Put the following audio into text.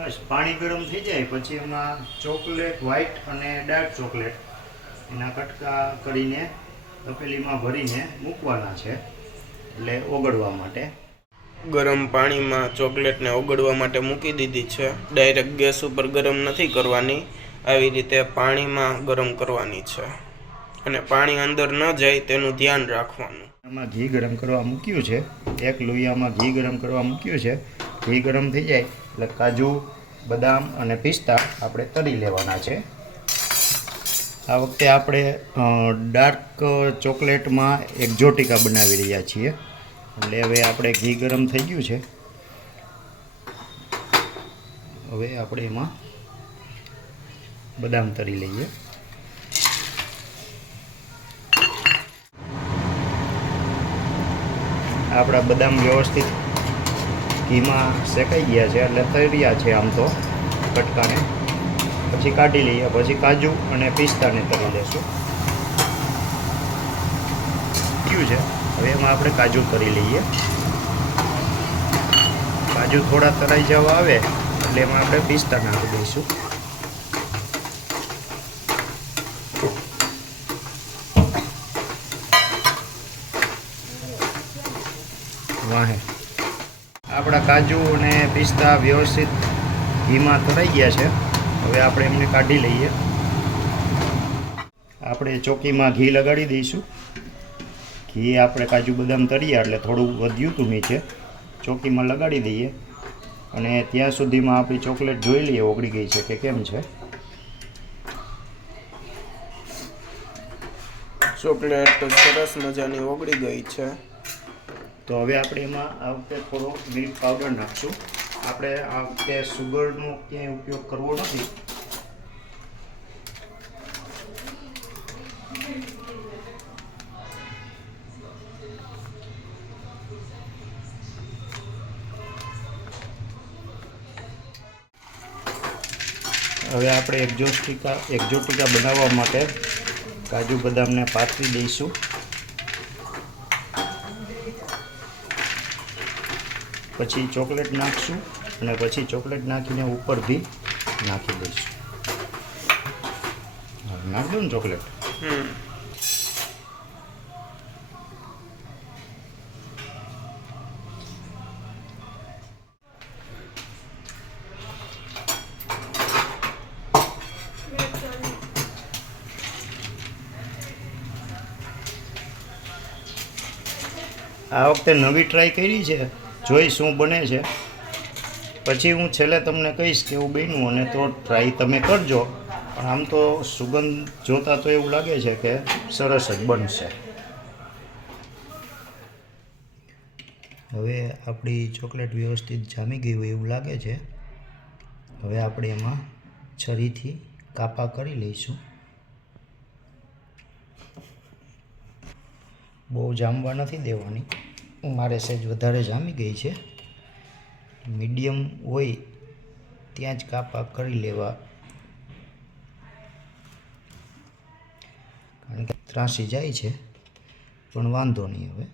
बस पानी गरम थी जाए पछी एमां चॉकलेट व्हाइट अने डार्क चॉकलेट एना कटका करीने तपेलीमां भरीने मूकवाना छे એટલે ઓગળવા માટે। गरम पानी में चॉकलेट ने ओगळवा माटे मूकी दीधी है। डायरेक्ट गैस पर गरम नहीं करवानी, આવી રીતે पानी में गरम करवानी है અને पानी अंदर न जाए तेनुं ध्यान राखवानुं। आमां घी गरम करवा मूक्युं छे, एक लोहियामां घी गरम करवा मूक्युं छे। घी गरम थई जाए એટલે काजू बदाम अने पिस्ता आपणे तળી लेवाना छे। आ वखते आपणे डार्क चॉकलेटमां एक्जोटिका बनावी रह्या छीए એટલે હવે આપણે ઘી ગરમ થઈ ગયું છે। હવે આપણે એમાં બદામ તળી લઈએ। આપણા બદામ વ્યવસ્થિત ઘીમાં શેકાઈ ગયા છે એટલે તળ્યા છે આમ તો કટકાને। પછી કાઢી લઈએ, પછી કાજુ અને પિસ્તાને તળી લેશું। થયું છે, હવે એમાં આપણે કાજુ તળી લઈએ। કાજુ થોડા તળાઈ જવા આવે એટલે એમાં આપણે પિસ્તા નાખી દઈશું। વાહે આપણા કાજુ અને પિસ્તા વ્યવસ્થિત ઘીમાં તળાઈ ગયા છે। હવે આપણે એમને કાઢી લઈએ। આપણે ચોકીમાં ઘી લગાડી દઈશું। घी આપણે કાજુ બદામ તળ્યા એટલે થોડું વધ્યું હતું નીચે, ચોકીમાં લગાડી દઈએ અને ત્યાં સુધીમાં આપણી ચોકલેટ જોઈ લઈએ ઓગળી ગઈ છે કે કેમ છે। ચોકલેટ સરસ મજાની ઓગળી ગઈ છે। તો હવે આપણે એમાં આ વખતે થોડો મિલ્ક પાવડર નાખશું। આપણે આ વખતે સુગરનો ક્યાંય ઉપયોગ કરવો નથી। હવે આપણે એક્ઝોટિકા બનાવવા માટે કાજુ બદામને પાથરી દઈશું। પછી ચોકલેટ નાખશું અને પછી ચોકલેટ નાખીને ઉપર ઘી નાખી દઈશું। નાખ દો ને ચોકલેટ। આ વખતે નવી ટ્રાય કરી છે, જોઈ શું બને છે, પછી હું છેલ્લે તમને કહીશ કે એવું બન્યું અને તો ટ્રાય તમે કરજો। પણ આમ તો સુગંધ જોતાં તો એવું લાગે છે કે સરસ જ બનશે। હવે આપણી ચોકલેટ વ્યવસ્થિત જામી ગઈ હોય એવું લાગે છે। હવે આપણે એમાં છરીથી કાપા કરી લઈશું। બહુ જામવા નથી દેવાની, મારે સહેજ વધારે જામી ગઈ છે। મીડિયમ હોય ત્યાં જ કાપા કરી લેવા, કારણ કે ત્રાસી જાય છે, પણ વાંધો નહીં। હવે